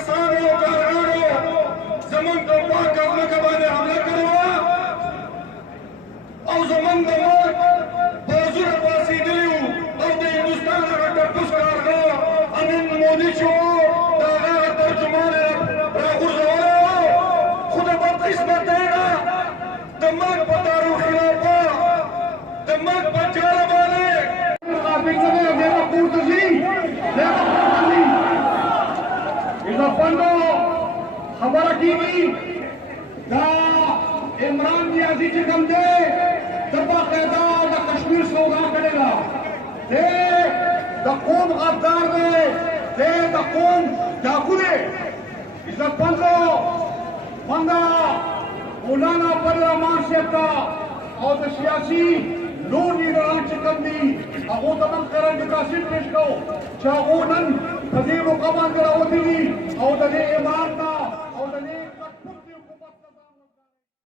کسانو او کارګرانو زمونږ په پاکه ځمکه باندې حمله کړې وه او زمونږ د ملک پوځونه پاڅېدلي وو او د هندوستان هغه ټپوس کارغه امین مودي چې وو د هغه ترجمان یې راغورځولی وو خو د بدقسمتۍ نه د ملک په دارالخلافه د ملک په چاره باندې خبره کیږي دا عمران نیازي چې کوم دی د باقاعده د کشمیر سودا کړې ده د قوم غدار دی د قوم ډاکو دی عزتمندو منګه مولانا فضل الرحمان صاحب ته او د سیاسي نور لیډران چې کوم دي هغو ته موږ قرارګاه پیش کوو چې هغو نن په دې موقع باندې راوتلي دي او د دې عمران